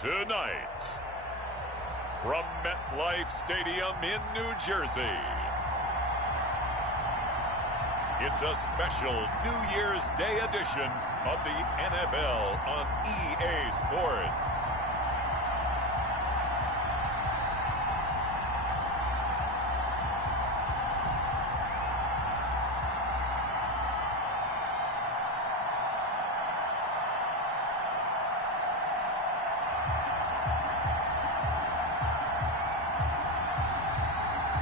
Tonight, from MetLife Stadium in New Jersey, it's a special New Year's Day edition of the NFL on EA Sports.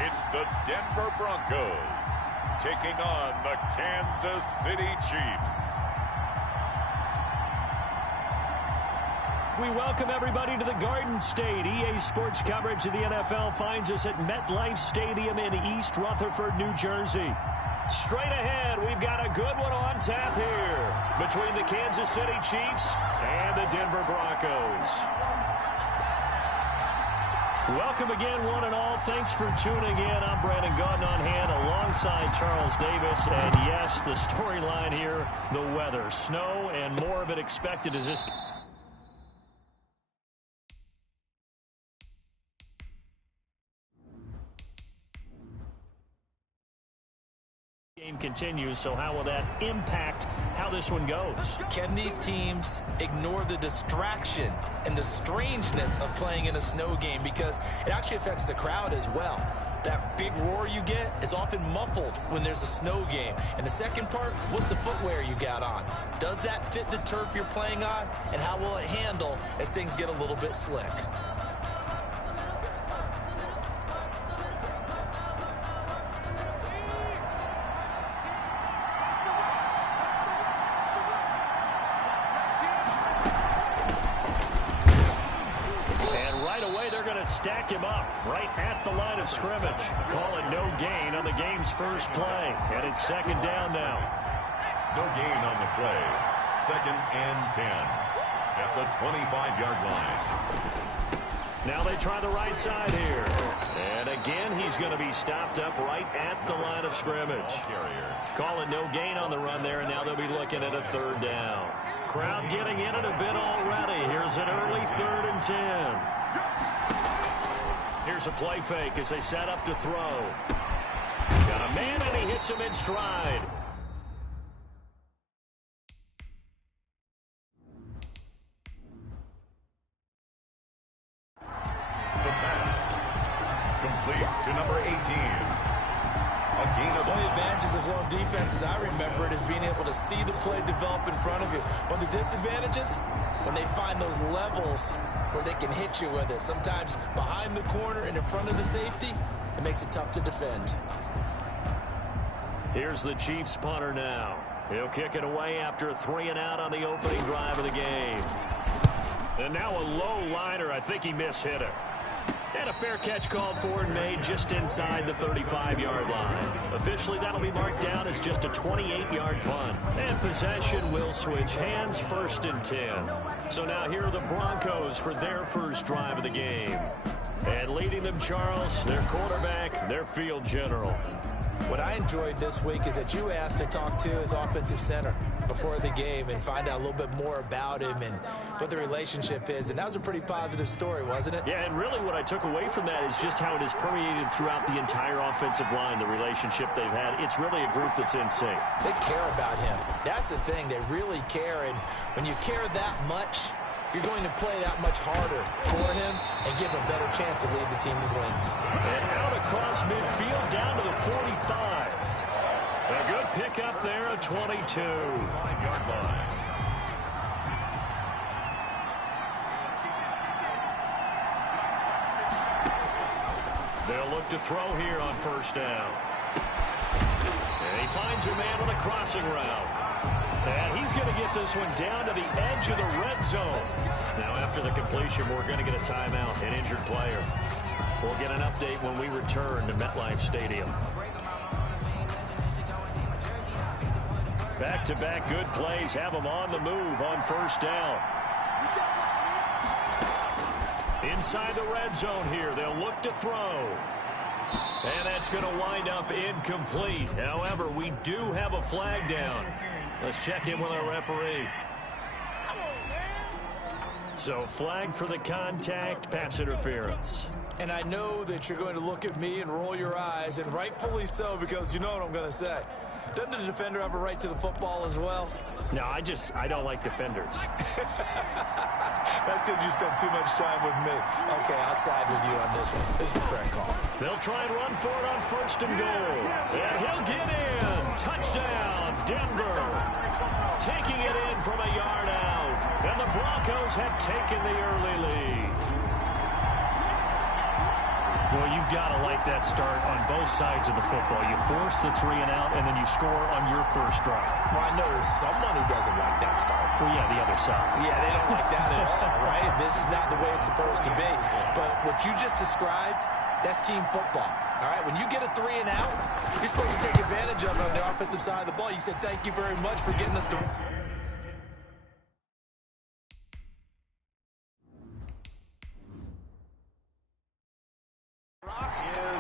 It's the Denver Broncos taking on the Kansas City Chiefs. We welcome everybody to the Garden State. EA Sports coverage of the NFL finds us at MetLife Stadium in East Rutherford, New Jersey. Straight ahead, we've got a good one on tap here between the Kansas City Chiefs and the Denver Broncos. Welcome again, one and all. Thanks for tuning in. I'm Brandon Gaudin on hand alongside Charles Davis. And yes, the storyline here, the weather. Snow and more of it expected as this game continues. So how will that impact how this one goes? Can these teams ignore the distraction and the strangeness of playing in a snow game, because it actually affects the crowd as well? That big roar you get is often muffled when there's a snow game. And the second part, what's the footwear you got on? Does that fit the turf you're playing on? And how will it handle as things get a little bit slick? Stack him up right at the line of scrimmage. Call it no gain on the game's first play. And it's second down now. No gain on the play. 2nd and 10 at the 25-yard line. Now they try the right side here. And again, he's going to be stopped up right at the line of scrimmage. Call it no gain on the run there, and now they'll be looking at a 3rd down. Crowd getting in it a bit already. Here's an early 3rd and 10. Here's a play fake as they set up to throw. Got a man, and he hits him in stride. The pass. Complete to number 18. One of the advantages of zone defense, as I remember it, is being able to see the play develop in front of you. One of the disadvantages, when they find those levels where they can hit you with it. Sometimes behind the corner and in front of the safety, it makes it tough to defend. Here's the Chiefs punter now. He'll kick it away after a 3-and-out on the opening drive of the game. And now a low liner. I think he mishit it. And a fair catch called for and made just inside the 35-yard line. Officially, that'll be marked down as just a 28-yard punt. And possession will switch hands, 1st and 10. So now here are the Broncos for their first drive of the game. And leading them, Charles, their quarterback, their field general. What I enjoyed this week is that you asked to talk to his offensive center before the game and find out a little bit more about him and what the relationship is. And that was a pretty positive story, wasn't it? Yeah, and really what I took away from that is just how it has permeated throughout the entire offensive line, the relationship they've had. It's really a group that's in sync. They care about him. That's the thing. They really care. And when you care that much, you're going to play that much harder for him and give him a better chance to lead the team to wins. And out across midfield down to the 45. A good pickup there at 22. 5-yard line. They'll look to throw here on 1st down. And he finds a man on a crossing route. And he's going to get this one down to the edge of the red zone. Now after the completion, we're going to get a timeout, an injured player. We'll get an update when we return to MetLife Stadium. Back-to-back good plays have them on the move on 1st down. Inside the red zone here, they'll look to throw. And that's going to wind up incomplete. However, we do have a flag down. Let's check in with our referee. So flag for the contact, pass interference. And I know that you're going to look at me and roll your eyes, and rightfully so, because you know what I'm going to say. Doesn't the defender have a right to the football as well? No, I don't like defenders. That's because you spent too much time with me. Okay, I'll side with you on this one. This is the correct call. They'll try and run for it on 1st and goal. And he'll get in. Touchdown, Denver. Taking it in from a yard out. And the Broncos have taken the early lead. Well, you've got to like that start on both sides of the football. You force the 3 and out, and then you score on your first drive. Well, I know someone who doesn't like that start. Well, yeah, the other side. Yeah, they don't like that at all, right? This is not the way it's supposed to be. But what you just described, that's team football. All right, when you get a 3 and out, you're supposed to take advantage of it on the offensive side of the ball. You said, thank you very much for getting us the...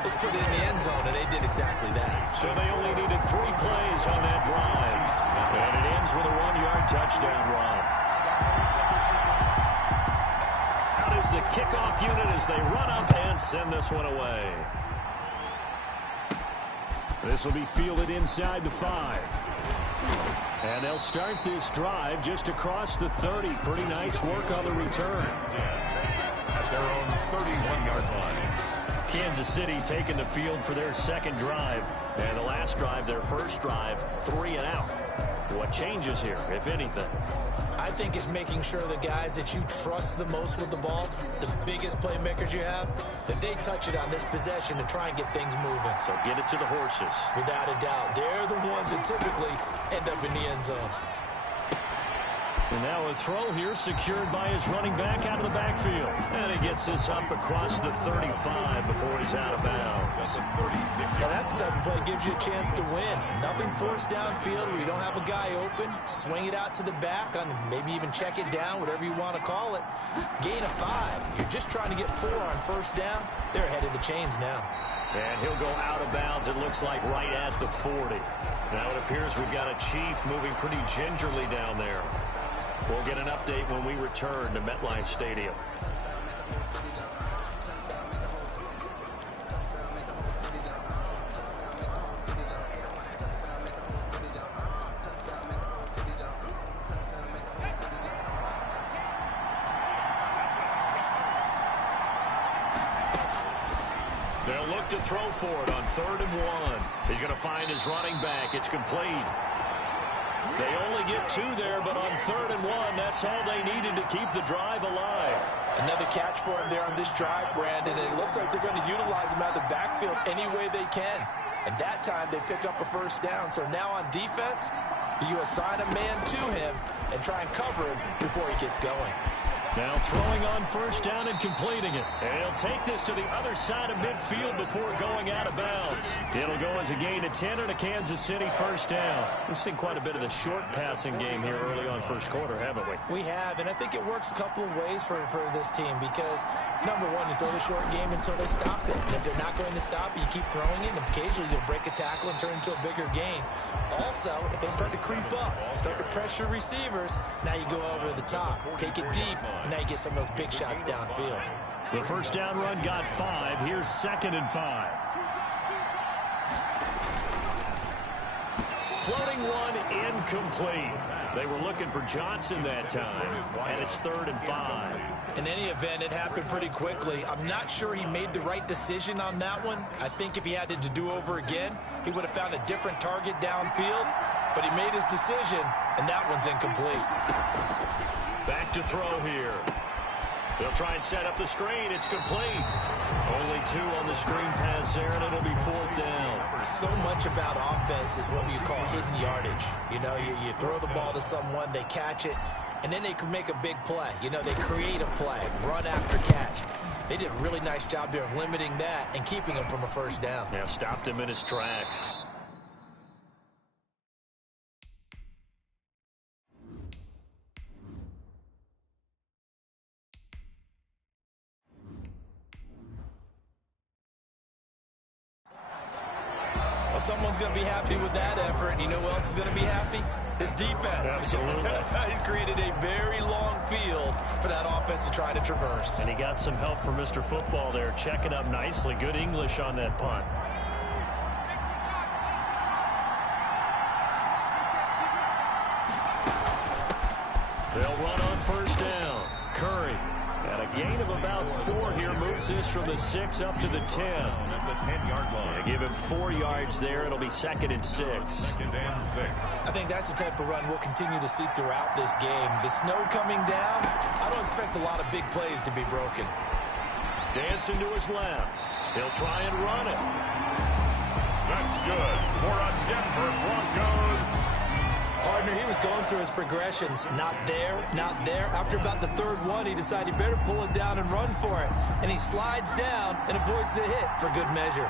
Let's put it in the end zone, and they did exactly that. So they only needed 3 plays on that drive. And it ends with a 1-yard touchdown run. Out is the kickoff unit as they run up and send this one away. This will be fielded inside the 5. And they'll start this drive just across the 30. Pretty nice work on the return. At their own 31-yard line. Kansas City taking the field for their second drive. And the last drive, their first drive, 3 and out. What changes here, if anything? I think it's making sure the guys that you trust the most with the ball, the biggest playmakers you have, that they touch it on this possession to try and get things moving. So get it to the horses. Without a doubt. They're the ones that typically end up in the end zone. And now a throw here secured by his running back out of the backfield. And he gets this up across the 35 before he's out of bounds. Now that's the type of play that gives you a chance to win. Nothing forced downfield where you don't have a guy open. Swing it out to the back, on maybe even check it down, whatever you want to call it. Gain of 5. You're just trying to get 4 on first down. They're ahead of the chains now. And he'll go out of bounds, it looks like, right at the 40. Now it appears we've got a Chief moving pretty gingerly down there. We'll get an update when we return to MetLife Stadium. They'll look to throw for it on 3rd and 1. He's going to find his running back. It's complete. They only get 2 there, but on 3rd and 1, that's all they needed to keep the drive alive. Another catch for him there on this drive, Brandon, and it looks like they're going to utilize him out of the backfield any way they can. And that time, they pick up a first down. So now on defense, do you assign a man to him and try and cover him before he gets going? Now throwing on first down and completing it. And he'll take this to the other side of midfield before going out of bounds. It'll go as a gain of 10 and a Kansas City first down. We've seen quite a bit of the short passing game here early on first quarter, haven't we? We have, and I think it works a couple of ways for this team because, number one, you throw the short game until they stop it. And if they're not going to stop it, you keep throwing it, and occasionally you'll break a tackle and turn into a bigger gain. Also, if they start to creep up, start to pressure receivers, now you go over the top, take it deep, and now you get some of those big shots downfield. The first down run got 5. Here's 2nd and 5. Floating one, incomplete. They were looking for Johnson that time, and it's 3rd and 5. In any event, it happened pretty quickly. I'm not sure he made the right decision on that one. I think if he had to do over again, he would have found a different target downfield, but he made his decision, and that one's incomplete. Back to throw here. They'll try and set up the screen. It's complete. Only 2 on the screen pass there, and it'll be 4th down. So much about offense is what you call hidden yardage. You know, you throw the ball to someone, they catch it, and then they can make a big play. You know, they create a play, run after catch. They did a really nice job there of limiting that and keeping him from a first down. Yeah, stopped him in his tracks. Well, someone's going to be happy with that effort. You know who else is going to be happy? His defense. Absolutely. He's created a very long field for that offense to try to traverse. And he got some help from Mr. Football there, checking up nicely. Good English on that punt. They'll run on first down. Curry. And a gain of about 4 here moves this from the 6 up to the 10. At the 10-yard line. They give him 4 yards there. It'll be 2nd and 6. 2nd and 6. I think that's the type of run we'll continue to see throughout this game. The snow coming down, I don't expect a lot of big plays to be broken. Dancing to his left. He'll try and run it. That's good for a Denver Broncos. Partner, he was going through his progressions. Not there, not there. After about the 3rd one, he decided he better pull it down and run for it. And he slides down and avoids the hit for good measure.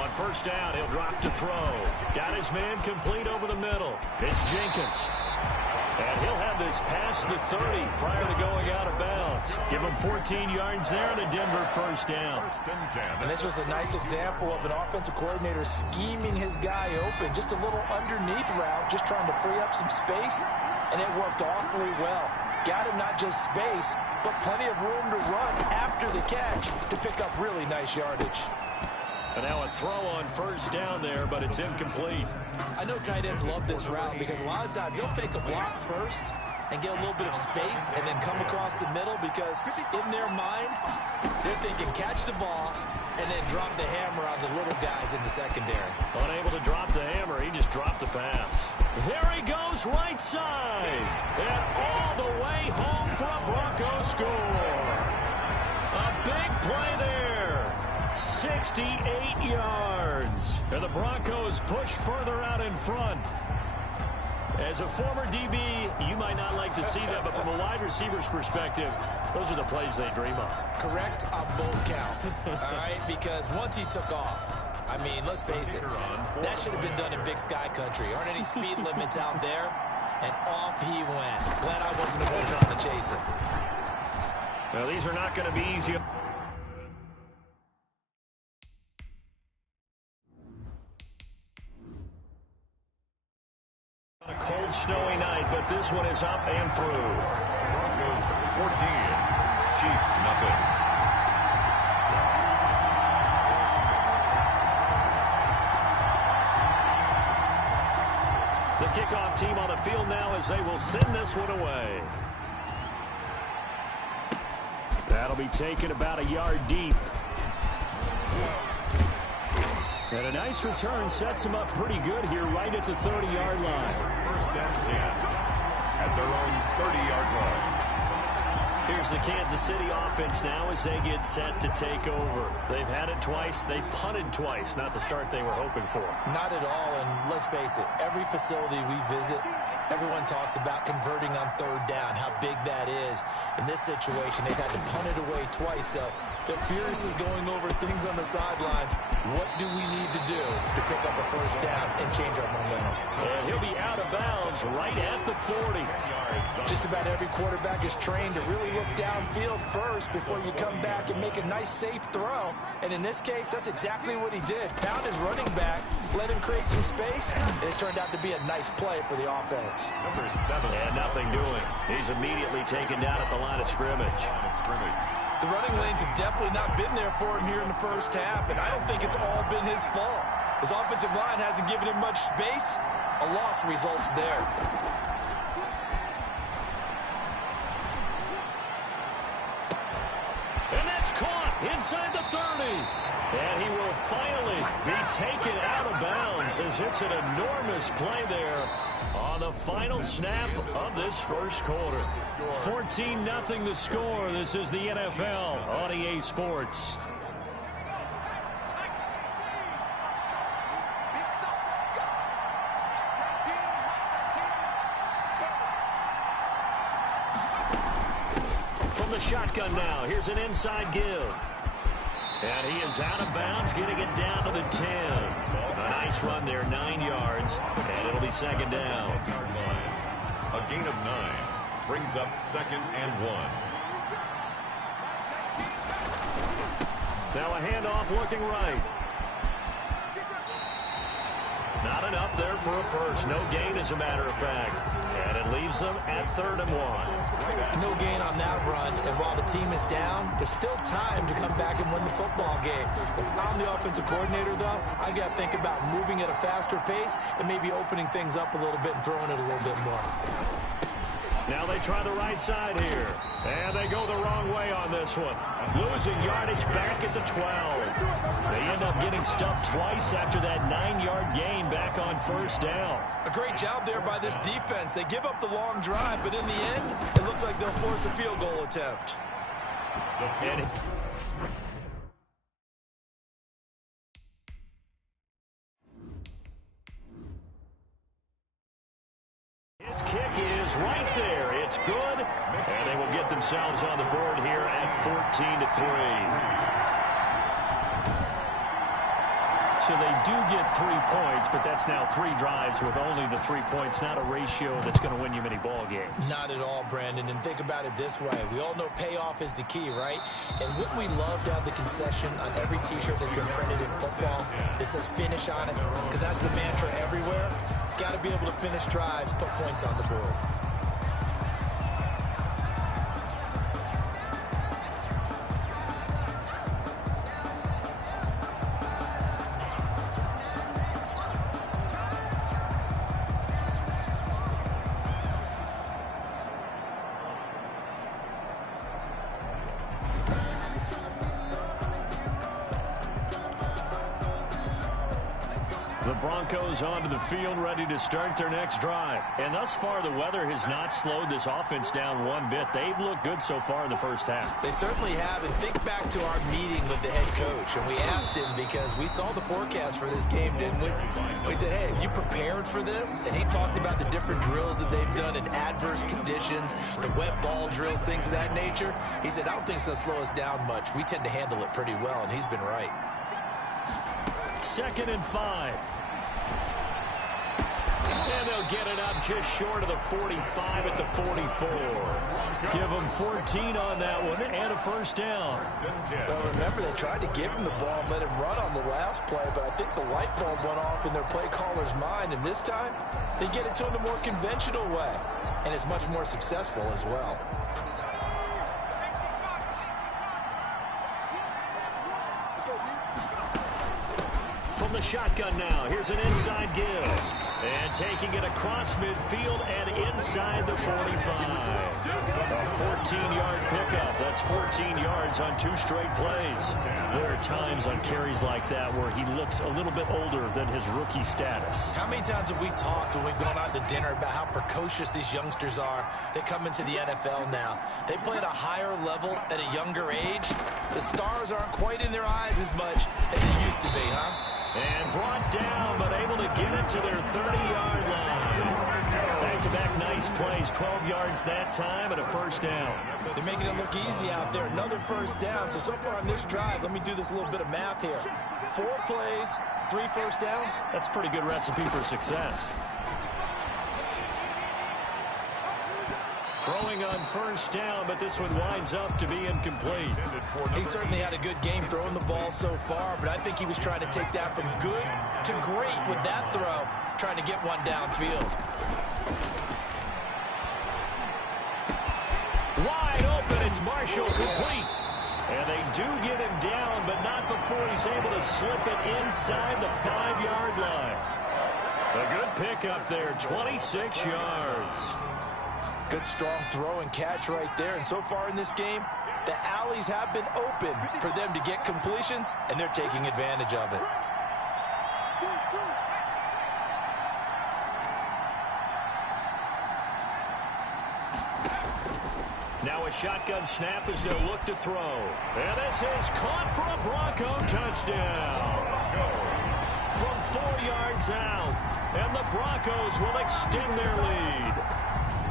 On first down, he'll drop to throw. Got his man complete over the middle. It's Jenkins. And he'll have this past the 30 prior to going out of bounds. Give him 14 yards there and a Denver first down. 1st and 10. And this was a nice example of an offensive coordinator scheming his guy open. Just a little underneath route, just trying to free up some space. And it worked awfully well. Got him not just space, but plenty of room to run after the catch to pick up really nice yardage. And now a throw on first down there, but it's incomplete. I know tight ends love this route because a lot of times they'll fake a block first and get a little bit of space and then come across the middle because in their mind, they're thinking catch the ball and then drop the hammer on the little guys in the secondary. Unable to drop the hammer, he just dropped the pass. There he goes, right side. And all the way home for a Broncos score. A big play there. 68 yards. And the Broncos push further out in front. As a former DB, you might not like to see that, but from a wide receiver's perspective, those are the plays they dream of. Correct on both counts, all right? Because once he took off, I mean, let's face it, that should have been done in Big Sky Country. Aren't any speed limits out there? And off he went. Glad I wasn't the one trying to chase him. Now, these are not going to be easy. On a cold, snowy night, but this one is up and through. Broncos 14. Chiefs nothing. The kickoff team on the field now as they will send this one away. That'll be taken about a yard deep. And a nice return sets them up pretty good here right at the 30-yard line. 1st and 10 at their own 30-yard line. Here's the Kansas City offense now as they get set to take over. They've had it twice. They've punted twice. Not the start they were hoping for. Not at all, and let's face it, every facility we visit, everyone talks about converting on 3rd down, how big that is. In this situation, they've had to punt it away twice, so they're furiously going over things on the sidelines. What do we need to do to pick up a 1st down and change our momentum? And he'll be out of bounds right at the 40. Just about every quarterback is trained to really look downfield first before you come back and make a nice, safe throw. And in this case, that's exactly what he did. Found his running back, let him create some space, and it turned out to be a nice play for the offense. Number 7. And nothing doing. He's immediately taken down at the line of scrimmage. The running lanes have definitely not been there for him here in the first half, and I don't think it's all been his fault. His offensive line hasn't given him much space. A loss results there. And that's caught inside the 30. And he will finally be taken out of bounds as it's an enormous play there on the final snap of this first quarter. 14-0 the score. This is the NFL on EA Sports. From the shotgun now, here's an inside give. And he is out of bounds, getting it down to the 10. A nice run there, 9 yards, and it'll be 2nd down. A gain of 9 brings up 2nd and 1. Now a handoff looking right. enough there for a first. No gain, as a matter of fact. And it leaves them at 3rd and 1. No gain on that run. And while the team is down, there's still time to come back and win the football game. If I'm the offensive coordinator, though, I got to think about moving at a faster pace and maybe opening things up a little bit and throwing it a little bit more. Now they try the right side here. And they go the wrong way on this one. Losing yardage back at the 12. They end up getting stuffed twice after that 9-yard gain back on 1st down. A great job there by this defense. They give up the long drive, but in the end, it looks like they'll force a field goal attempt. And his kick is right there. It's good. And they will get themselves on the board here at 14-3. So they do get 3 points, but that's now 3 drives with only the 3 points. Not a ratio that's going to win you many ball games. Not at all, Brandon. And think about it this way. We all know payoff is the key, right? And wouldn't we love to have the concession on every T-shirt that's been printed in football that says finish on it? Because that's the mantra everywhere. Got to be able to finish drives, put points on the board. The Broncos onto the field, ready to start their next drive. And thus far, the weather has not slowed this offense down one bit. They've looked good so far in the first half. They certainly have. And think back to our meeting with the head coach. And we asked him, because we saw the forecast for this game, didn't we? We said, hey, have you prepared for this? And he talked about the different drills that they've done in adverse conditions, the wet ball drills, things of that nature. He said, I don't think it's going to slow us down much. We tend to handle it pretty well, and he's been right. 2nd and 5. And they'll get it up just short of the 45 at the 44. Give them 14 on that one and a 1st down. Well, remember, they tried to give him the ball and let him run on the last play, but I think the light bulb went off in their play caller's mind, and this time they get it to him the more conventional way, and it's much more successful as well. From the shotgun now, here's an inside give. And taking it across midfield and inside the 45. A 14-yard pickup. That's 14 yards on 2 straight plays. There are times on carries like that where he looks a little bit older than his rookie status. How many times have we talked when we've gone out to dinner about how precocious these youngsters are that come into the NFL now? They play at a higher level at a younger age. The stars aren't quite in their eyes as much as they used to be, huh? And brought down, but able to get it to their 30-yard line. Back-to-back nice plays, 12 yards that time and a 1st down. They're making it look easy out there. Another 1st down. So far on this drive, let me do this little bit of math here. 4 plays, 3 1st downs. That's a pretty good recipe for success. Throwing on 1st down, but this one winds up to be incomplete. He certainly had a good game throwing the ball so far, but I think he was trying to take that from good to great with that throw, trying to get one downfield. Wide open, it's Marshall, complete. And they do get him down, but not before he's able to slip it inside the 5-yard line. A good pickup there, 26 yards. Good, strong throw and catch right there. And so far in this game, the alleys have been open for them to get completions, and they're taking advantage of it. Now a shotgun snap as they'll look to throw. And this is caught for a Bronco touchdown. From 4 yards out. And the Broncos will extend their lead.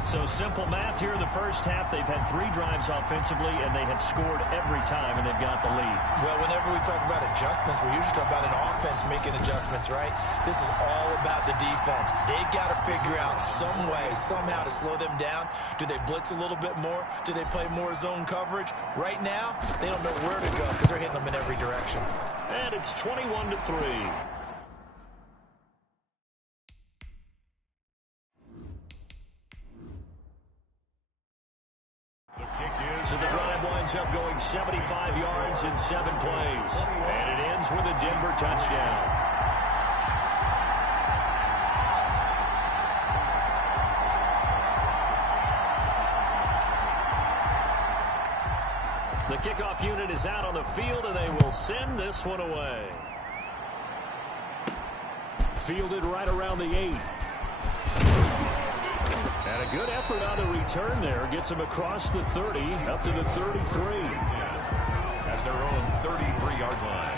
So simple math here in the first half. They've had 3 drives offensively, and they have scored every time, and they've got the lead. Well, whenever we talk about adjustments, we usually talk about an offense making adjustments, right? This is all about the defense. They've got to figure out some way, somehow to slow them down. Do they blitz a little bit more? Do they play more zone coverage? Right now, they don't know where to go because they're hitting them in every direction. And it's 21-3. up going 75 yards in 7 plays. And it ends with a Denver touchdown. The kickoff unit is out on the field, and they will send this one away. Fielded right around the 8. And a good effort on the return there. Gets him across the 30, up to the 33. At their own 33-yard line.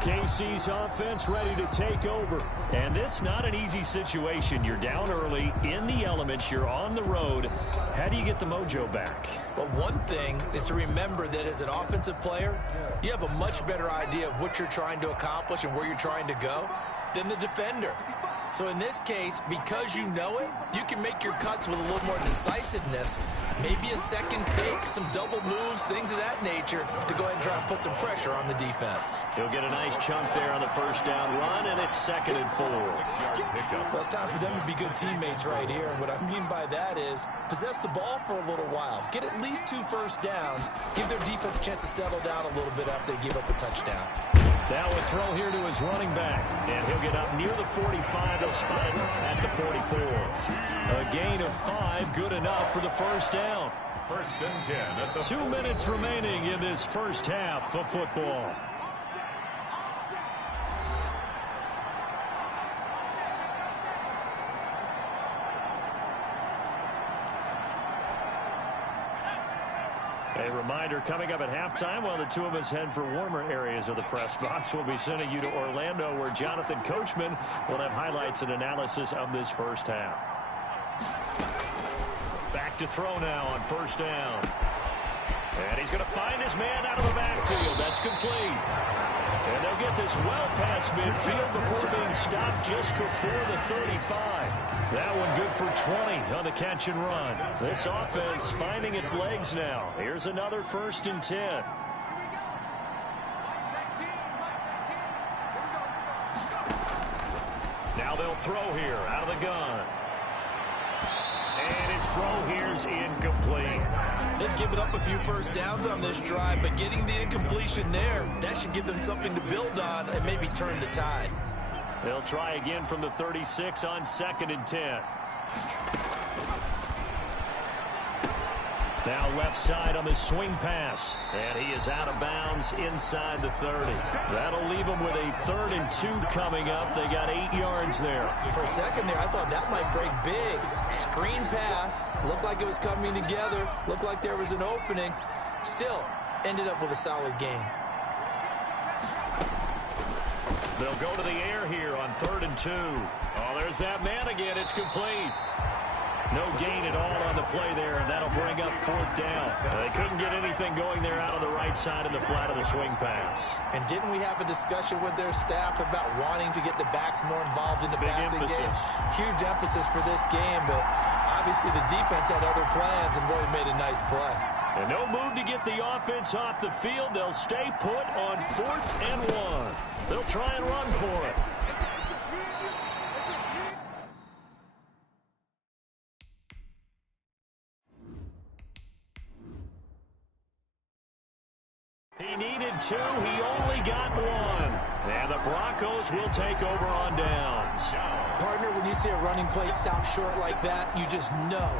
KC's offense ready to take over. And this not an easy situation. You're down early, in the elements, you're on the road. How do you get the mojo back? Well, one thing is to remember that as an offensive player, you have a much better idea of what you're trying to accomplish and where you're trying to go than the defender. So in this case, because you know it, you can make your cuts with a little more decisiveness. Maybe a second fake, some double moves, things of that nature to go ahead and try and put some pressure on the defense. He'll get a nice chunk there on the first down run, and it's 2nd and 4. 6-yard pickup. Well, it's time for them to be good teammates right here. And what I mean by that is possess the ball for a little while. Get at least 2 first downs. Give their defense a chance to settle down a little bit after they give up a touchdown. Now a throw here to his running back. And he'll get up near the 45. They'll spot him at the 44. A gain of 5, good enough for the first down. 1st and 10 at the 2 minutes remaining in this first half of football. A reminder coming up at halftime while the two of us head for warmer areas of the press box. We'll be sending you to Orlando where Jonathan Coachman will have highlights and analysis of this first half. Back to throw now on first down. And he's going to find his man out of the backfield. That's complete. And they'll get this well past midfield before being stopped just before the 35. That one good for 20 on the catch and run. This offense finding its legs now. Here's another 1st and 10. Now they'll throw here out of the gun. And his throw here's incomplete. They've given up a few first downs on this drive, but getting the incompletion there, that should give them something to build on and maybe turn the tide. They'll try again from the 36 on 2nd and 10. Now left side on the swing pass. And he is out of bounds inside the 30. That'll leave him with a 3rd and 2 coming up. They got 8 yards there. For a second there, I thought that might break big. Screen pass. Looked like it was coming together. Looked like there was an opening. Still, ended up with a solid gain. They'll go to the air here on 3rd and 2. Oh, there's that man again. It's complete. No gain at all on the play there, and that'll bring up 4th down. They couldn't get anything going there out on the right side of the flat of the swing pass. And didn't we have a discussion with their staff about wanting to get the backs more involved in the passing game? Huge emphasis for this game, but obviously the defense had other plans and really made a nice play. And no move to get the offense off the field. They'll stay put on 4th and 1. They'll try and run for it. He needed 2. He only got 1. And the Broncos will take over on downs. Partner, when you see a running play stop short like that, you just know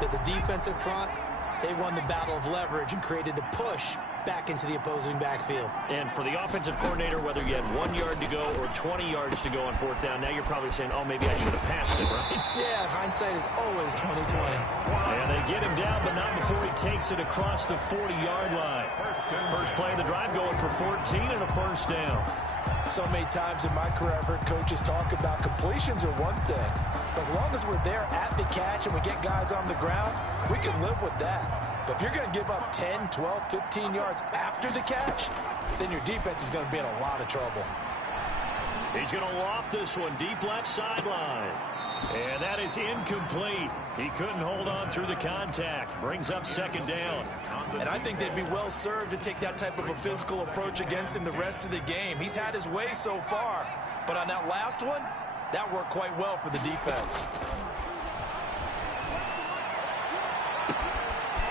that the defensive front, they won the battle of leverage and created the push back into the opposing backfield. And for the offensive coordinator, whether you had 1 yard to go or 20 yards to go on 4th down, now you're probably saying, oh, maybe I should have passed it, right? Yeah, hindsight is always 20/20. And they get him down, but not before he takes it across the 40-yard line. First play of the drive going for 14 and a 1st down. So many times in my career, I've heard coaches talk about completions are one thing. But as long as we're there at the catch and we get guys on the ground, we can live with that. But if you're going to give up 10, 12, 15 yards after the catch, then your defense is going to be in a lot of trouble. He's going to loft this one deep left sideline. And that is incomplete. He couldn't hold on through the contact. Brings up 2nd down. And I think they'd be well served to take that type of a physical approach against him the rest of the game. He's had his way so far. But on that last one, that worked quite well for the defense.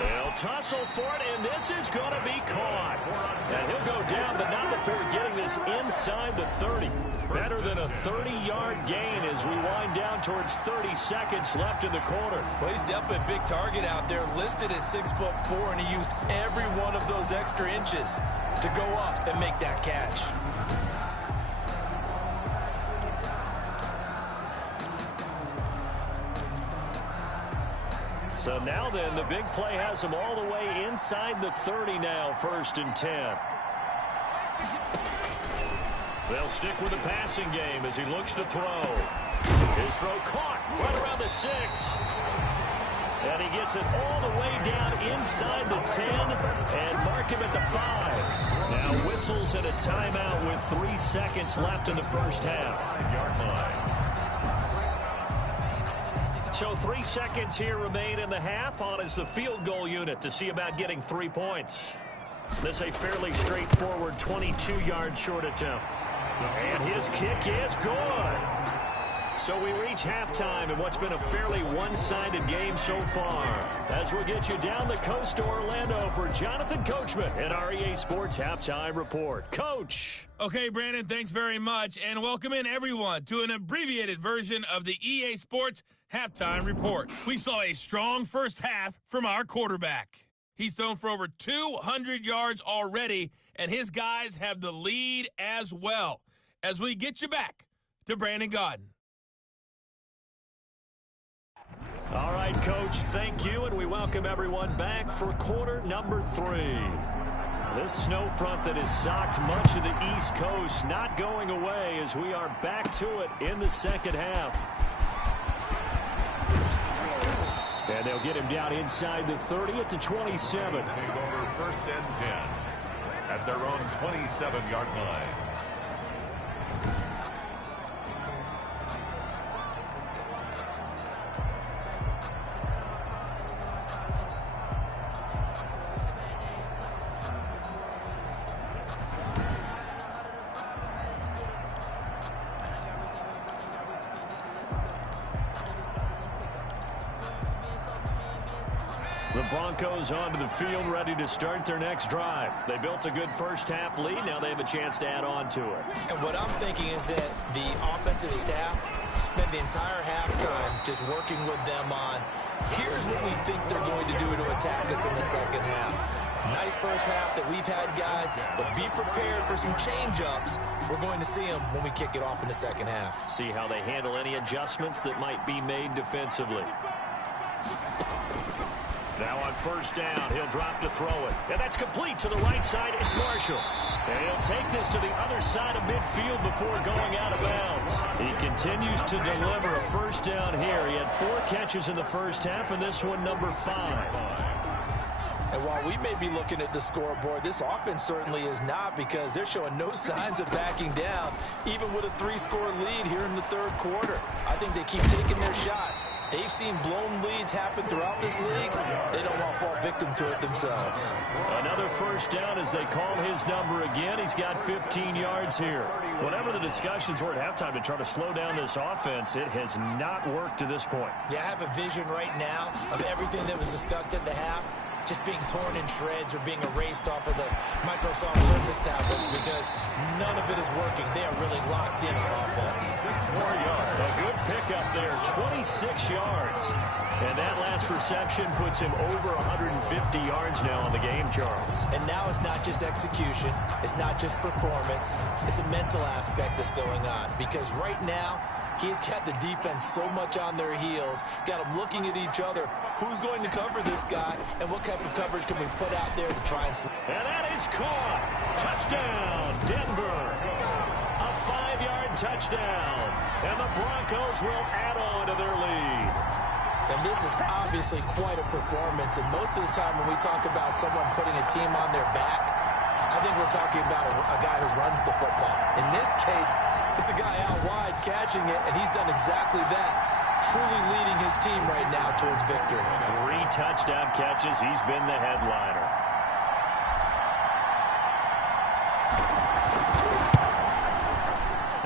They'll tussle for it, and this is going to be caught. And he'll go down, but not before getting this inside the 30. Better than a 30-yard gain as we wind down towards 30 seconds left in the quarter. Well, he's definitely a big target out there, listed at 6'4", and he used every one of those extra inches to go up and make that catch. So now then, the big play has him all the way inside the 30 now, 1st and 10. They'll stick with the passing game as he looks to throw. His throw caught right around the 6. And he gets it all the way down inside the 10 and mark him at the 5. Now whistles and a timeout with 3 seconds left in the first half. 5-yard line. So 3 seconds here remain in the half. On is the field goal unit to see about getting 3 points. This is a fairly straightforward 22-yard short attempt. And his kick is good. So we reach halftime in what's been a fairly one-sided game so far. As we'll get you down the coast to Orlando for Jonathan Coachman at our EA Sports Halftime Report. Coach. Okay, Brandon, thanks very much. And welcome in, everyone, to an abbreviated version of the EA Sports Halftime Report. We saw a strong first half from our quarterback. He's thrown for over 200 yards already, and his guys have the lead as well. As we get you back to Brandon Gaudin. All right, Coach, thank you, and we welcome everyone back for quarter number 3. This snow front that has socked much of the East Coast not going away as we are back to it in the second half. And they'll get him down inside the 30 at the 27. Take over 1st and 10 at their own 27-yard line. The Broncos onto the field, ready to start their next drive. They built a good first half lead. Now they have a chance to add on to it. And what I'm thinking is that the offensive staff spent the entire halftime just working with them on, here's what we think they're going to do to attack us in the second half. Nice first half that we've had, guys, but be prepared for some change-ups. We're going to see them when we kick it off in the second half. See how they handle any adjustments that might be made defensively. Now on 1st down, he'll drop to throw it. And that's complete to the right side. It's Marshall. And he'll take this to the other side of midfield before going out of bounds. He continues to deliver a 1st down here. He had 4 catches in the first half, and this one number 5. And while we may be looking at the scoreboard, this offense certainly is not, because they're showing no signs of backing down, even with a 3-score lead here in the 3rd quarter. I think they keep taking their shots. They've seen blown leads happen throughout this league. They don't want to fall victim to it themselves. Another 1st down as they call his number again. He's got 15 yards here. Whatever the discussions were at halftime to try to slow down this offense, it has not worked to this point. Yeah, I have a vision right now of everything that was discussed at the half just being torn in shreds or being erased off of the Microsoft Surface tablets, because none of it is working. They are really locked in on offense. 6 more yards. A good pickup there, 26 yards. And that last reception puts him over 150 yards now on the game, Charles. And now it's not just execution. It's not just performance. It's a mental aspect that's going on, because right now, he's got the defense so much on their heels, got them looking at each other. Who's going to cover this guy, and what type of coverage can we put out there to try and... And that is caught. Touchdown, Denver. A 5-yard touchdown. And the Broncos will add on to their lead. And this is obviously quite a performance, and most of the time when we talk about someone putting a team on their back, I think we're talking about a guy who runs the football. In this case, it's a guy out wide catching it, and he's done exactly that, truly leading his team right now towards victory. 3 touchdown catches. He's been the headliner.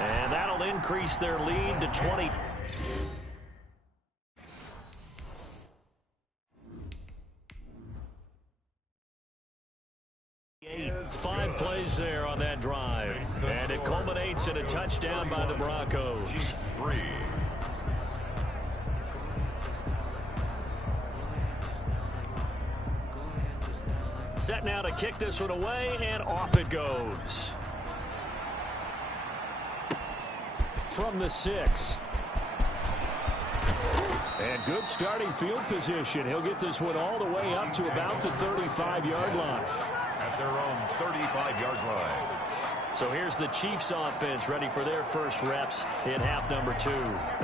And that'll increase their lead to 20. Broncos. Chiefs 3. Set now to kick this one away, and off it goes. From the 6. And good starting field position. He'll get this one all the way up to about the 35-yard line. At their own 35-yard line. So here's the Chiefs offense ready for their first reps in half number 2.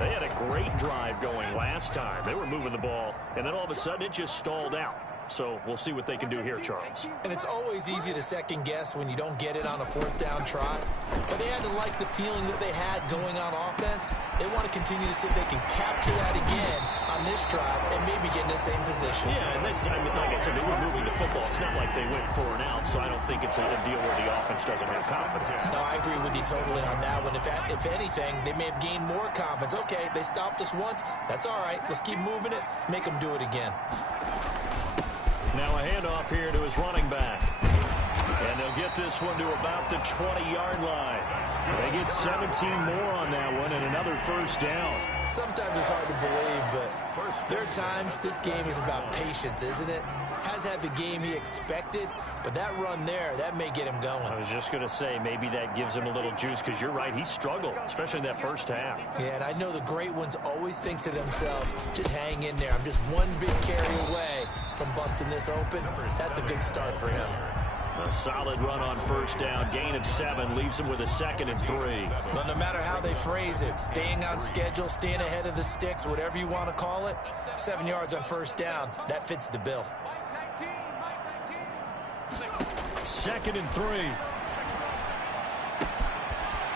They had a great drive going last time. They were moving the ball, and then all of a sudden it just stalled out. So we'll see what they can do here, Charles. And it's always easy to second guess when you don't get it on a 4th down try. But they had to like the feeling that they had going on offense. They want to continue to see if they can capture that again on this drive and maybe get in the same position. Yeah, and that's, like I said, they were moving the football. It's not like they went 4 and out, so I don't think it's a deal where the offense doesn't have confidence. No, I agree with you totally on that one. If anything, they may have gained more confidence. Okay, they stopped us once. That's all right. Let's keep moving it. Make them do it again. Now a handoff here to his running back. And they'll get this one to about the 20-yard line. They get 17 more on that one and another first down. Sometimes it's hard to believe, but there are times this game is about patience, isn't it? Has had the game he expected, but that run there, that may get him going. I was just going to say, maybe that gives him a little juice because you're right, he struggled, especially in that first half. Yeah, and I know the great ones always think to themselves, just hang in there. I'm just one big carry away from busting this open. That's a good start for him. A solid run on first down, gain of 7, leaves him with a 2nd and 3. Well, no matter how they phrase it, staying on schedule, staying ahead of the sticks, whatever you want to call it, 7 yards on first down, that fits the bill. 2nd and 3.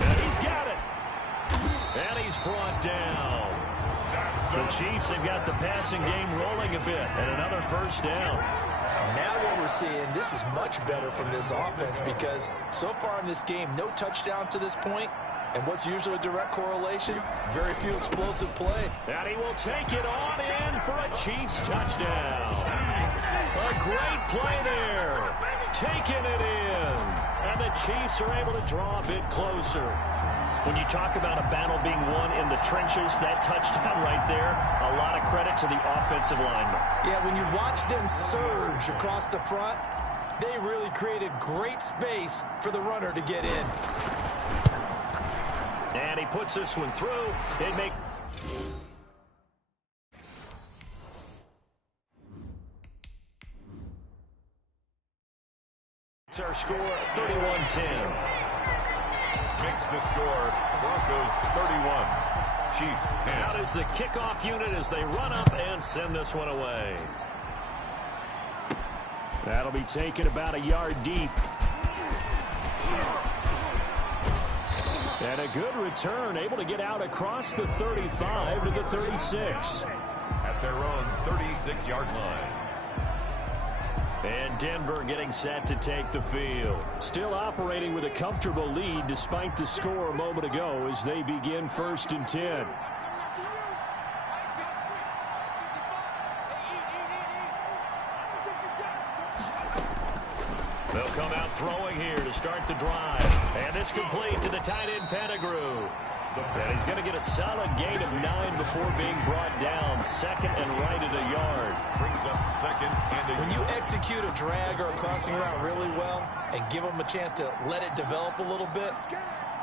And he's got it. And he's brought down. The Chiefs have got the passing game rolling a bit. And another first down. Now what we're seeing, this is much better from this offense because so far in this game, no touchdowns to this point. And what's usually a direct correlation? Very few explosive play. And he will take it on in for a Chiefs touchdown. A great play there. Taking it in. And the Chiefs are able to draw a bit closer. When you talk about a battle being won in the trenches, that touchdown right there, a lot of credit to the offensive linemen. Yeah, when you watch them surge across the front, they really created great space for the runner to get in. And he puts this one through. They make... It's our score, 31-10. Makes the score, Broncos 31, Chiefs 10. Out is the kickoff unit as they run up and send this one away. That'll be taken about a yard deep. And a good return, able to get out across the 35 to the 36. At their own 36-yard line. And Denver getting set to take the field. Still operating with a comfortable lead despite the score a moment ago as they begin 1st and 10. They'll come out throwing here to start the drive. And it's complete to the tight end Pettigrew. And he's going to get a solid gain of 9 before being brought down. 2nd and right at a yard. Brings up 2nd and a When you execute a drag or a crossing route really well and give them a chance to let it develop a little bit,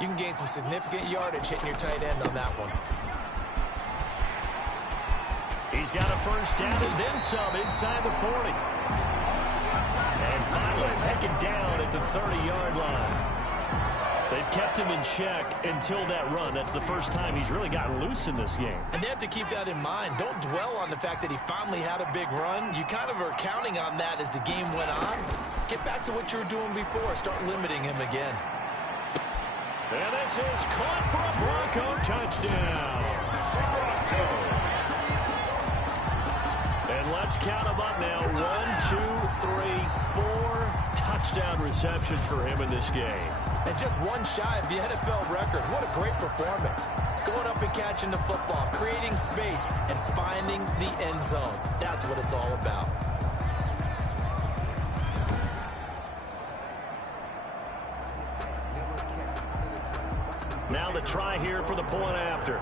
you can gain some significant yardage hitting your tight end on that one. He's got a first down and then some inside the 40. And finally taken down at the 30-yard line. They've kept him in check until that run. That's the first time he's really gotten loose in this game. And they have to keep that in mind. Don't dwell on the fact that he finally had a big run. You kind of are counting on that as the game went on. Get back to what you were doing before. Start limiting him again. And this is caught for a Bronco touchdown. And let's count them up now. 1, 2, 3, 4 touchdown receptions for him in this game. And just one shy of the NFL record. What a great performance. Going up and catching the football, creating space, and finding the end zone. That's what it's all about. Now the try here for the point after.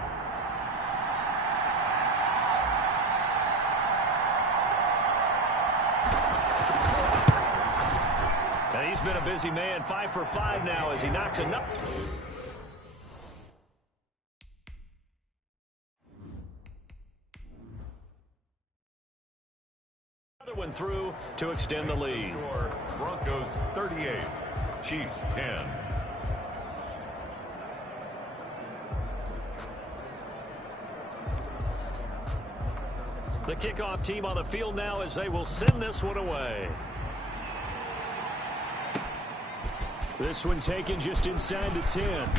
And he's been a busy man, 5 for 5 now as he knocks another one through to extend the lead. Broncos 38, Chiefs 10. The kickoff team on the field now as they will send this one away. This one taken just inside the 10.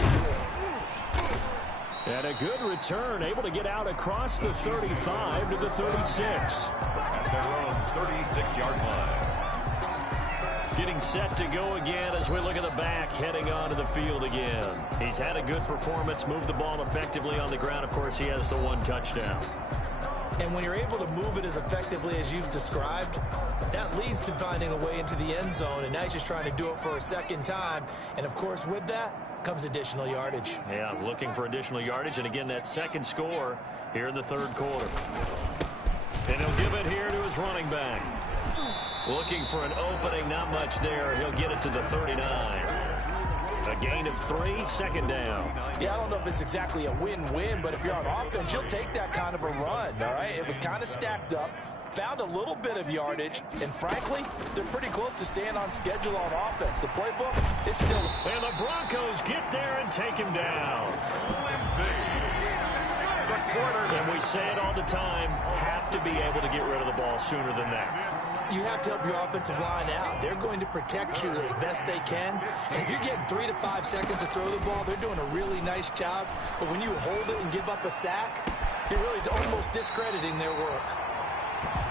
And a good return, able to get out across the 35 to the 36. At their own 36-yard line. Getting set to go again as we look at the back, heading onto the field again. He's had a good performance, moved the ball effectively on the ground. Of course, he has the 1 touchdown. And when you're able to move it as effectively as you've described, that leads to finding a way into the end zone. And now he's just trying to do it for a second time. And, of course, with that comes additional yardage. Yeah, looking for additional yardage. And, again, that second score here in the third quarter. And he'll give it here to his running back. Looking for an opening, not much there. He'll get it to the 39. A gain of 3, second down. Yeah, I don't know if it's exactly a win-win, but if you're on offense, you'll take that kind of a run, all right? It was kind of stacked up, found a little bit of yardage, and frankly, they're pretty close to staying on schedule on offense. The playbook is still... And the Broncos get there and take him down. And we say it all the time, have to be able to get rid of the ball sooner than that. You have to help your offensive line out. They're going to protect you as best they can. And if you're getting 3 to 5 seconds to throw the ball, they're doing a really nice job. But when you hold it and give up a sack, you're really almost discrediting their work.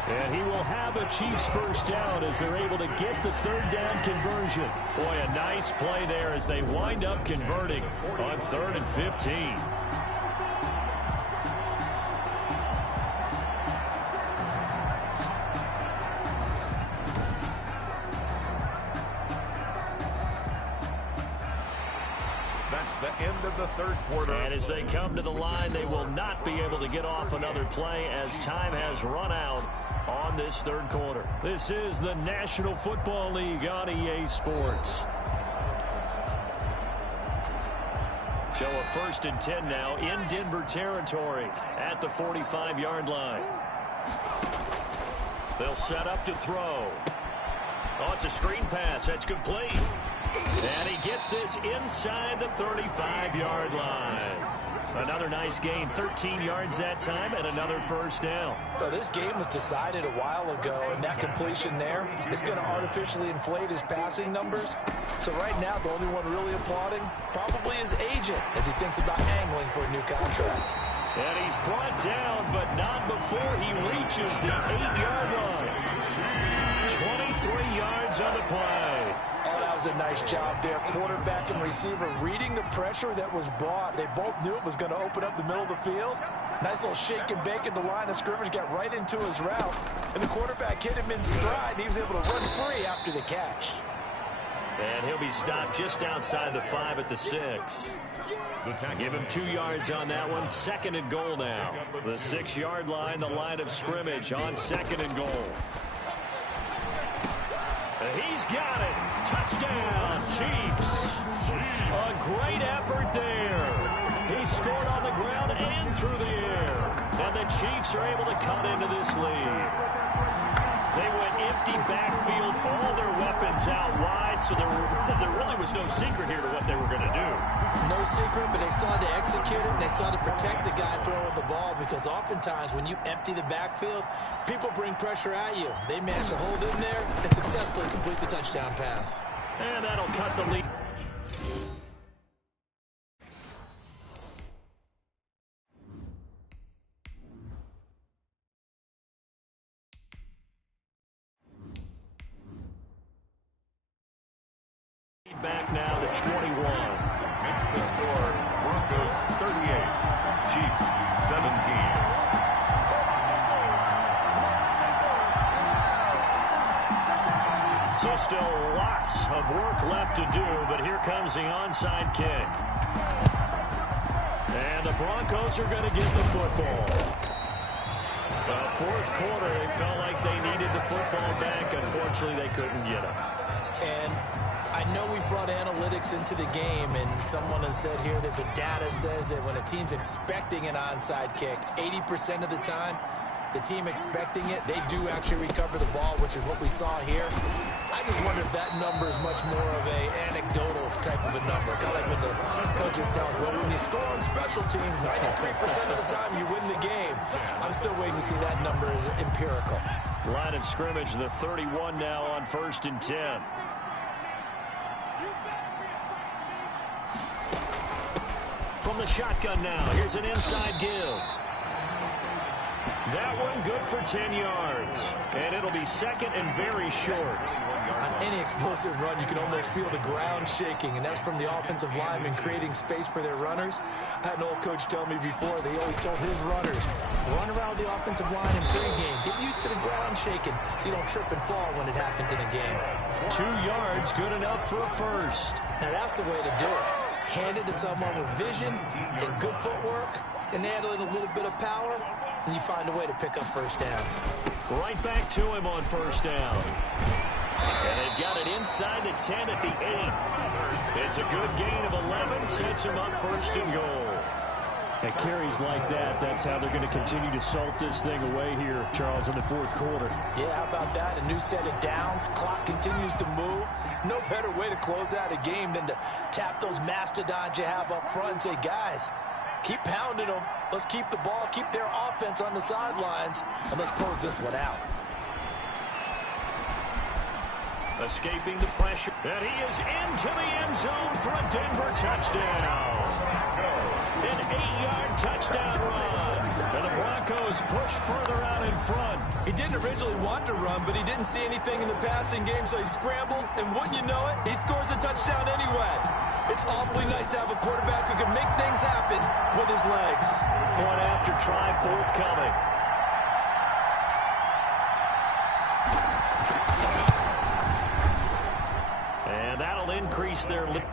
And he will have a Chiefs first down as they're able to get the third down conversion. Boy, a nice play there as they wind up converting on 3rd and 15. The end of the third quarter. And as they come to the line, they will not be able to get off another play as time has run out on this third quarter. This is the National Football League on EA Sports. So a 1st and 10 now in Denver territory at the 45-yard line. They'll set up to throw. Oh, it's a screen pass. That's complete. And he gets this inside the 35-yard line. Another nice gain, 13 yards that time, and another first down. So this game was decided a while ago, and that completion there is going to artificially inflate his passing numbers. So right now, the only one really applauding probably his agent as he thinks about angling for a new contract. And he's brought down, but not before he reaches the 8-yard line. 23 yards on the play. Oh, that was a nice job there. Quarterback and receiver reading the pressure that was brought. They both knew it was going to open up the middle of the field. Nice little shake and bake at the line of scrimmage, got right into his route. And the quarterback hit him in stride, and he was able to run free after the catch. And he'll be stopped just outside the 5 at the 6. Give him 2 yards on that one. 2nd and goal now. The 6-yard line, the line of scrimmage on 2nd and goal. He's got it. Touchdown, Chiefs. A great effort there. He scored on the ground and through the air. And the Chiefs are able to cut into this lead. They went empty backfield, all their weapons out wide, so there really was no secret here to what they were going to do. No secret, but they still had to execute it, and they still had to protect the guy throwing the ball, because oftentimes when you empty the backfield, people bring pressure at you. They managed to hold in there and successfully complete the touchdown pass. And that'll cut the lead. Back now to 21. Makes the score Broncos 38, Chiefs 17. So still lots of work left to do, but here comes the onside kick. And the Broncos are going to get the football. Fourth quarter, they felt like they needed the football back. Unfortunately, they couldn't get it. And I know we brought analytics into the game, and someone has said here that the data says that when a team's expecting an onside kick, 80% of the time, the team expecting it, they do actually recover the ball, which is what we saw here. I just wonder if that number is much more of a anecdotal type of a number. Kind of like when the coaches tell us, well, when you score on special teams, 93% of the time you win the game. I'm still waiting to see that number is empirical. Line of scrimmage, the 31 now on 1st and 10. From the shotgun now, here's an inside give. That one good for 10 yards. And it'll be second and very short. On any explosive run, you can almost feel the ground shaking, and that's from the offensive linemen creating space for their runners. I had an old coach tell me before, they always told his runners, run around the offensive line in pregame. Get used to the ground shaking so you don't trip and fall when it happens in a game. 2 yards, good enough for a first. Now that's the way to do it. Hand it to someone with vision and good footwork, and add in a little bit of power, and you find a way to pick up first downs. Right back to him on first down. And they've got it inside the 10 at the 8. It's a good gain of 11, sets him up first and goal. At carries like that, that's how they're going to continue to salt this thing away here, Charles, in the fourth quarter. Yeah, how about that? A new set of downs. Clock continues to move. No better way to close out a game than to tap those mastodons you have up front and say, guys, keep pounding them. Let's keep the ball, keep their offense on the sidelines, and let's close this one out. Escaping the pressure. And he is into the end zone for a Denver touchdown. An 8-yard touchdown run. And the Broncos push further out in front. He didn't originally want to run, but he didn't see anything in the passing game, so he scrambled, and wouldn't you know it, he scores a touchdown anyway. It's awfully nice to have a quarterback who can make things happen with his legs. Point after try forthcoming. And that'll increase their lead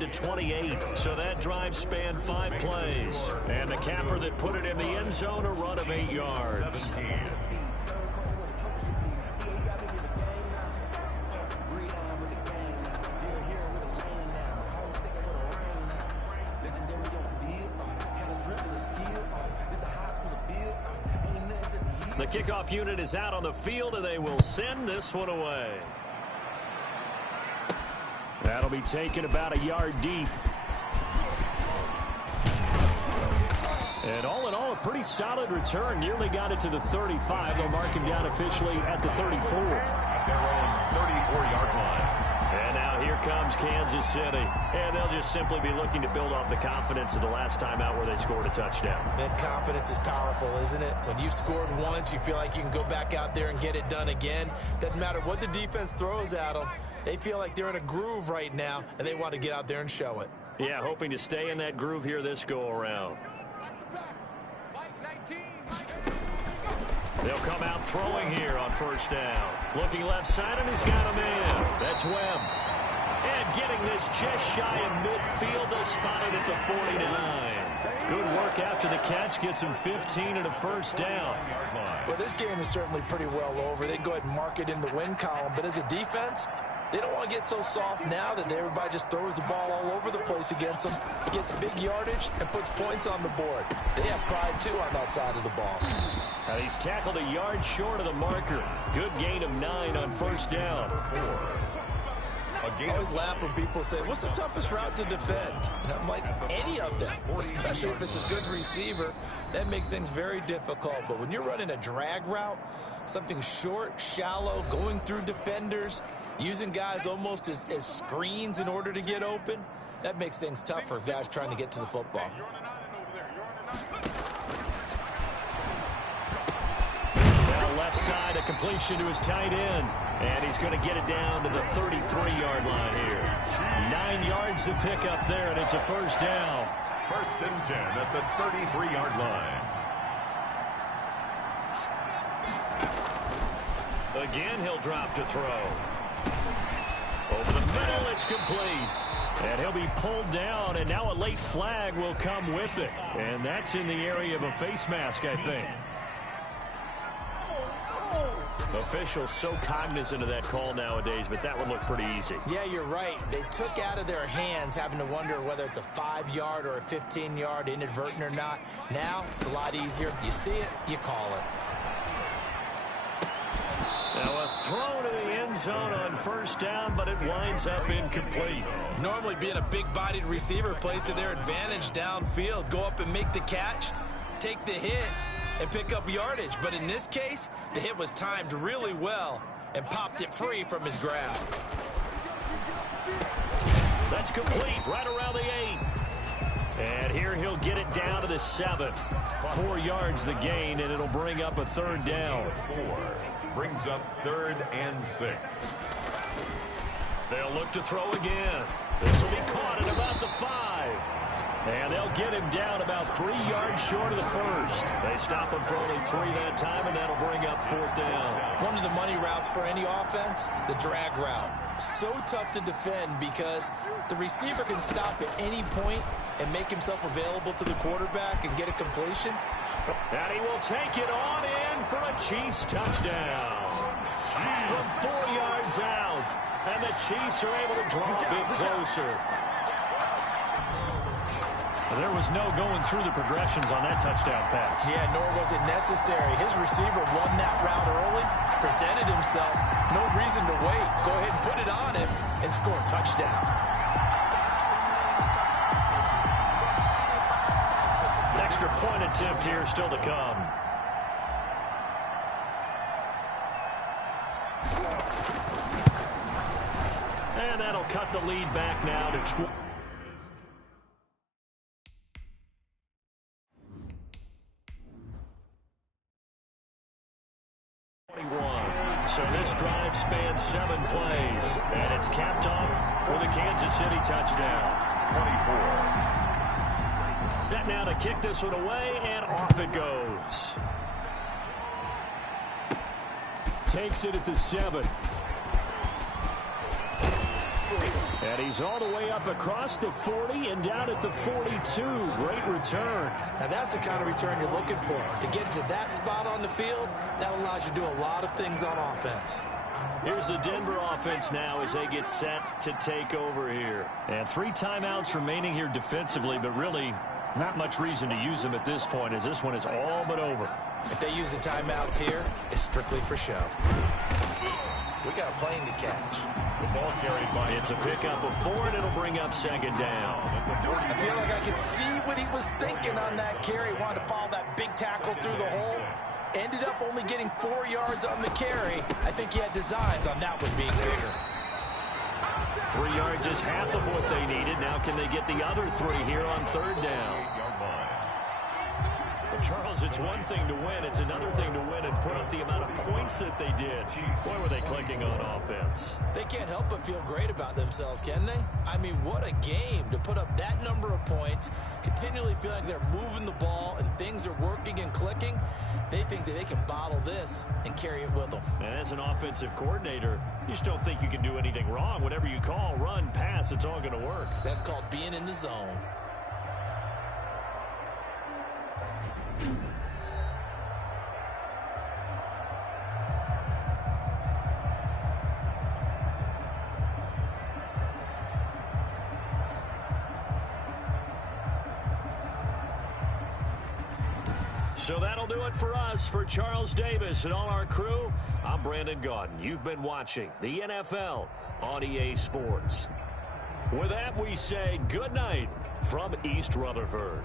to 28. So that drive spanned 5 plays. And the capper that put it in the end zone, a run of 8 yards. The kickoff unit is out on the field, and they will send this one away. That'll be taken about a yard deep. And all in all, a pretty solid return. Nearly got it to the 35. They'll mark him down officially at the 34. At their own 34-yard line. And now here comes Kansas City. And they'll just simply be looking to build off the confidence of the last time out where they scored a touchdown. That confidence is powerful, isn't it? When you've scored once, you feel like you can go back out there and get it done again. Doesn't matter what the defense throws at them. They feel like they're in a groove right now, and they want to get out there and show it. Yeah, hoping to stay in that groove here this go-around. They'll come out throwing here on first down. Looking left side, and he's got him in. That's Webb. And getting this just shy of midfield, they'll spot it at the 49. Good work after the catch. Gets him 15 and a first down. Well, this game is certainly pretty well over. They can go ahead and mark it in the win column. But as a defense, they don't want to get so soft now that everybody just throws the ball all over the place against them, gets big yardage, and puts points on the board. They have pride, too, on that side of the ball. Now he's tackled a yard short of the marker. Good gain of 9 on first down. I always laugh when people say, what's the toughest route to defend? And I'm like, any of them, especially if it's a good receiver. That makes things very difficult. But when you're running a drag route, something short, shallow, going through defenders, using guys almost as screens in order to get open, that makes things tough for guys trying to get to the football. Now left side, a completion to his tight end. And he's going to get it down to the 33-yard line here. 9 yards to pick up there, and it's a first down. 1st and 10 at the 33-yard line. Again, he'll drop to throw. Over the middle, it's complete. And he'll be pulled down, and now a late flag will come with it. And that's in the area of a face mask, I think. Officials so cognizant of that call nowadays, but that would look pretty easy. Yeah, you're right. They took out of their hands having to wonder whether it's a 5-yard or a 15-yard, inadvertent or not. Now, it's a lot easier. You see it, you call it. Now a throw to the end zone on first down, but it winds up incomplete. Normally being a big-bodied receiver plays to their advantage downfield. Go up and make the catch, take the hit, and pick up yardage. But in this case, the hit was timed really well and popped it free from his grasp. That's complete right around the 8. And here he'll get it down to the 7. 4 yards the gain, and it'll bring up a third down. 4 brings up 3rd and 6. They'll look to throw again. This will be caught at about the 5. And they'll get him down about 3 yards short of the first. They stop him for only 3 that time, and that'll bring up 4th down. One of the money routes for any offense, the drag route. So tough to defend because the receiver can stop at any point and make himself available to the quarterback and get a completion. And he will take it on in for a Chiefs touchdown. From 4 yards out. And the Chiefs are able to draw a bit closer. There was no going through the progressions on that touchdown pass. Yeah, nor was it necessary. His receiver won that route early, presented himself. No reason to wait. Go ahead and put it on him and score a touchdown. An extra point attempt here still to come. And that'll cut the lead back now to 20. So this drive spans 7 plays, and it's capped off with a Kansas City touchdown. 24. Set now to kick this one away, and off it goes. Takes it at the 7. And he's all the way up across the 40 and down at the 42. Great return. Now that's the kind of return you're looking for. To get to that spot on the field, that allows you to do a lot of things on offense. Here's the Denver offense now as they get set to take over here. And 3 timeouts remaining here defensively, but really not much reason to use them at this point as this one is all but over. If they use the timeouts here, it's strictly for show. We got a plane to catch. The ball carried by. It's a pickup of 4, and it'll bring up 2nd down. I feel like I could see what he was thinking on that carry. Wanted to follow that big tackle through the hole. Ended up only getting 4 yards on the carry. I think he had designs on that one being bigger. 3 yards is half of what they needed. Now can they get the other 3 here on 3rd down? Well, Charles, it's one thing to win. It's another thing to win and put up the amount of points that they did. Boy, were they clicking on offense. They can't help but feel great about themselves, can they? I mean, what a game to put up that number of points, continually feel like they're moving the ball and things are working and clicking. They think that they can bottle this and carry it with them. And as an offensive coordinator, you just don't think you can do anything wrong. Whatever you call, run, pass, it's all going to work. That's called being in the zone. So that'll do it for us. For Charles Davis and all our crew, I'm Brandon Gaudin. You've been watching the NFL on EA Sports. With that, we say good night from East Rutherford.